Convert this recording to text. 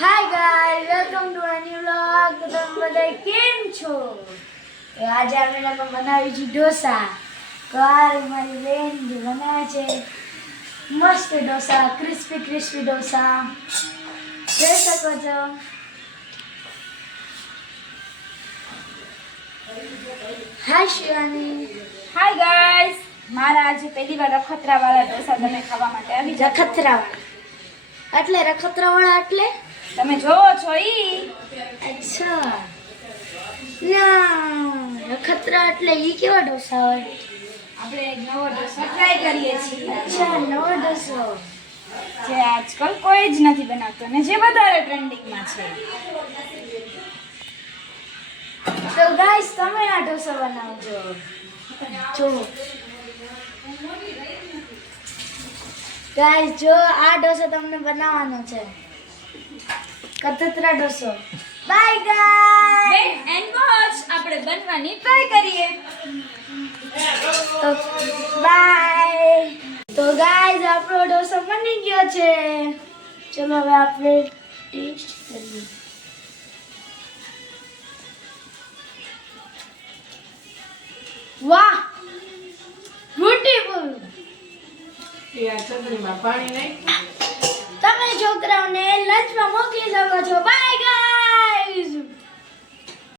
Hi guys welcome to a new vlog. તો તમે બધા કેમ છો? તો આજે અમે લોકો બનાવી છે ઢોસા. કાલ મારી બેન જે બનાવે છે મસ્ત ઢોસા, ક્રિસ્પી ઢોસા જોઈ શકો છો. હાય શિવાની. હાય ગાઈસ, મારા આજે પહેલી વાર રખતરા વાળા ઢોસા તમે ખાવા માટે આવી જાઓ. રખતરાવાળા એટલે રખતરાવાળા એટલે તમે જોવો છો ઈ અચ્છા ના રખતરા એટલે ઈ કેવા ઢોસા હોય? આપણે એક નવો ઢોસો ટ્રાય કરીએ છીએ અચ્છા નવો ઢોસો. જે આજકાલ કોઈ જ નથી બનાવતો ને જે વધારે ટ્રેન્ડિંગમાં છે. તો ગાઈસ તમે આ ઢોસો બનાવજો. જો ગાઈસ જો આ ઢોસો તમને બનાવવાનો છે, કતરા ઢોસો. Bye guys. Wait and watch, આપણે બનવાની ટ્રાય કરીએ. તો બાય. તો ગાઈસ આપણો ઢોસો બની ગયો છે. ચલો હવે આપણે ટેસ્ટ કરીએ. વાહ બ્યુટીફુલ. તમે છોકરાઓને લંચમાં મોકલી શકો છો. બાય.